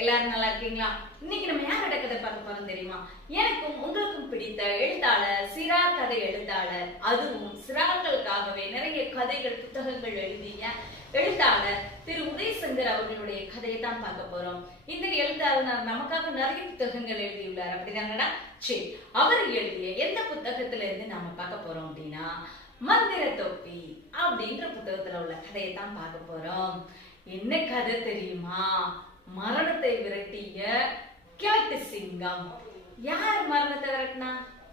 எல்லாரும் நல்லா இருக்கீங்களா? இன்னைக்கு நம்ம யாரோட கதை பார்க்க போறோம் தெரியுமா? எனக்கும் உங்களுக்கும் பிடித்த எழுத்தாளர் சிறா கதை எழுத்தாளர் அதுவும் சிறார்களுக்காகவே நிறைய கதைகள் புத்தகங்கள் எழுதிய எழுத்தாளர் திரு உதயசங்கர் அவர்களுடைய கதையை தான் பார்க்க போறோம். இந்த எழுத்தாளர் நமக்காக நிறைய புத்தகங்கள் எழுதியுள்ளார். அப்படிதானடா? சரி அவர் எழுதிய எந்த புத்தகத்துல இருந்து நாம பார்க்க போறோம் அப்படின்னா மந்திர தொப்பி அப்படின்ற புத்தகத்துல உள்ள கதையை தான் பார்க்க போறோம். என்ன கதை தெரியுமா? மரணத்தை விரட்டிய கிழட்டு சிங்கம். யார் மரணத்தை விரட்டினா?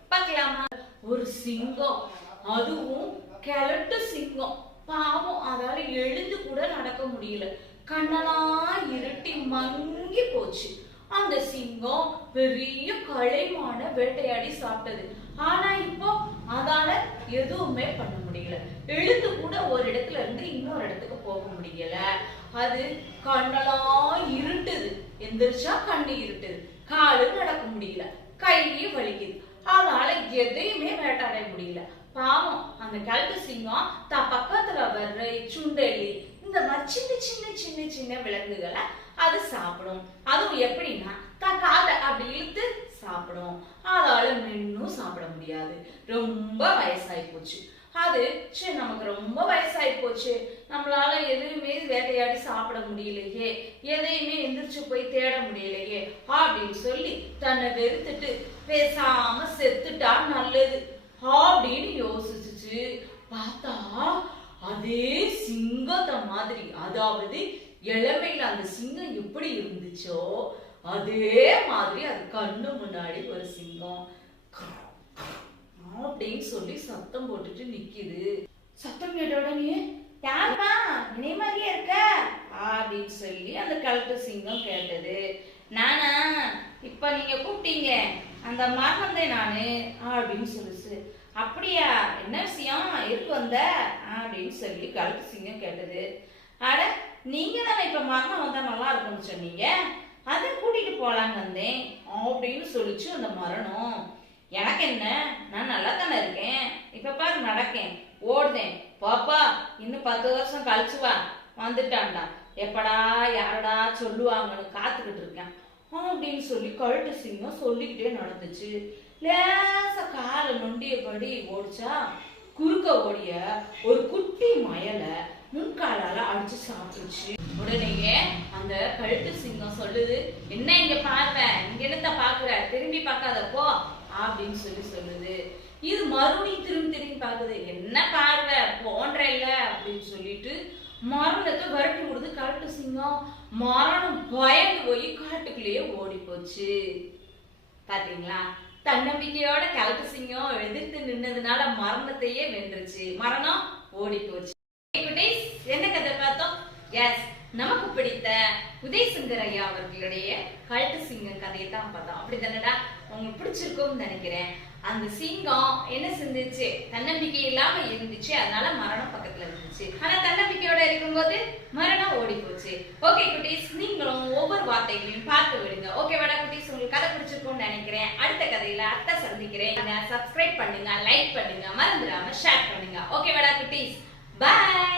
பார்க்கலாமா? ஒரு சிங்கம். அதுவும் கிழட்டு சிங்கம். பாவம் அதால எழுந்து கூட நடக்க முடியல. கண்ணெல்லாம் இருட்டி மங்கி போச்சு. அந்த சிங்கம் பெரிய களைமான வேட்டையாடி சாப்பிட்டது. ஆனா இப்போ அதால எதுவுமே பண்ண முடியல. எழுந்து கூட ஒரு இடத்துல இருந்து இன்னொரு இடத்துக்கு போக முடியல. அது கண்ணெல்லாம் இருட்டுது. எந்திரிச்சா கண்ணு இருட்டுது. காலு நடக்க முடியல. கையே வலிக்குது. அதனால எதையுமே வேட்டாட முடியல. பாவம் அந்த கிழக்கு சிங்கம் தான் பக்கத்துல வர்ற சுண்டலி இந்த மாதிரி சின்ன சின்ன சின்ன சின்ன விலங்குகளை அது சாப்பிடும். அதுவும் எப்படின்னா தான் காதை அப்படி இழுத்து சாப்பிடும். அதால மென்னும் சாப்பிட முடியாது. ரொம்ப வயசாகி போச்சு. அது சரி நமக்கு ரொம்ப வயசாகி போச்சு. நம்மளால எதுவுமே வேட்டையாடி சாப்பிட முடியலையே. எதையுமே எந்திரிச்சு போய் தேட முடியலையே. அப்படின்னு சொல்லி தன்னை வெறுத்துட்டு பேசாம செத்துட்டா நல்லது. அப்படின்னு யோசிச்சுச்சு. பார்த்தா அதே சிங்கத்தை மாதிரி. அதாவது இளமையில அந்த சிங்கம் எப்படி இருந்துச்சோ அதே மாதிரி அது கண்ணு முன்னாடி ஒரு சிங்கம். அப்படின்னு சொல்லி சத்தம் போட்டுட்டு நிக்குது. சத்தம் கேட்ட உடனே யாருமா இணை மாதிரியே இருக்க? அப்படின்னு சொல்லி அந்த கழுத்து சிங்கம் கேட்டது. நானா? இப்ப நீங்க கூப்பிட்டீங்க அந்த மரணந்தே நானு. அப்படின்னு சொல்லுச்சு. அப்படியா? என்ன விஷயம்? இருக்கு வந்த? அப்படின்னு சொல்லி கழுத்து சிங்கம் கேட்டது. அட நீங்க தானே இப்ப மரணம் வந்தா நல்லா இருக்கும்னு சொன்னீங்க? அதை கூட்டிட்டு போலான்னு வந்தேன். அப்படின்னு சொல்லிச்சு அந்த மரணம். எனக்கு என்ன? நான் நல்லா தானே இருக்கேன். இப்ப பாரு நடக்கேன். ஓடுதேன். பாப்பா இன்னும் பத்து வருஷம் கழிச்சு வா. வந்துட்டான்டா. எப்படா யாரடா சொல்லுவாங்கன்னு காத்துக்கிட்டு இருக்கேன். அப்படின்னு சொல்லி கழுட்டு சிங்கம் சொல்லிக்கிட்டே நடந்துச்சு. லேசா காலை நொண்டியபடி ஓடிச்சா. குறுக்க ஓடிய ஒரு குட்டி மயலை முன்காலால அடிச்சு சாப்பிட்டுச்சு உடனேயே அந்த கழுத்து சிங்கம் சொல்லுது என்ன இங்க பார்ப்பேன் இங்க என்னத்த பாக்குற திரும்பி பார்க்காத போ அப்படின்னு சொல்லி சொல்லுது. இது மறுபடியும் திரும்பி திரும்பி பார்க்குது. என்ன பார்வை போன்ற இல்ல அப்படின்னு சொல்லிட்டு மரணத்தை விரட்டி விடுது கழுட்டு சிங்கம். மரணம் பயந்து போய் காட்டுக்குள்ளேயே ஓடி போச்சு. பாத்தீங்களா? தன்னம்பிக்கையோட கழுத்து சிங்கம் எதிர்த்து நின்னதுனால மரணத்தையே வென்றுச்சு. மரணம் ஓடி போச்சு. குட்டீஸ் என்ன கதை பார்த்தோம்? எஸ் நமக்கு பிடித்த உதயசுந்தர் ஐயா அவர்களுடைய கழுத்து சிங்கம் கதையை தான் பார்த்தோம். அப்படி தானடா? உங்களுக்கு பிடிச்சிருக்கும்னு நினைக்கிறேன். அந்த சிங்கம் என்ன செஞ்சிச்சு தன்னம்பிக்கை இல்லாம இருந்துச்சு. அதனால மரணம் பக்கத்துல இருந்துச்சு. ஆனா தன்னம்பிக்கையோட இருக்கும்போது மரணம் ஓடி போச்சு ஓகே குட்டீஸ் நீங்களும் ஒவ்வொரு வார்த்தைகளையும் பார்த்து விடுங்க. ஓகே வடா குட்டீஸ் உங்களுக்கு கதை பிடிச்சிருக்கும்னு நினைக்கிறேன். அடுத்த கதையில அத்தை சந்திக்கிறேன். சப்ஸ்கிரைப் பண்ணுங்க லைக் பண்ணுங்க மறந்துடாம ஷேர் பண்ணுங்க. ஓகே வடா குட்டீஸ். பாய்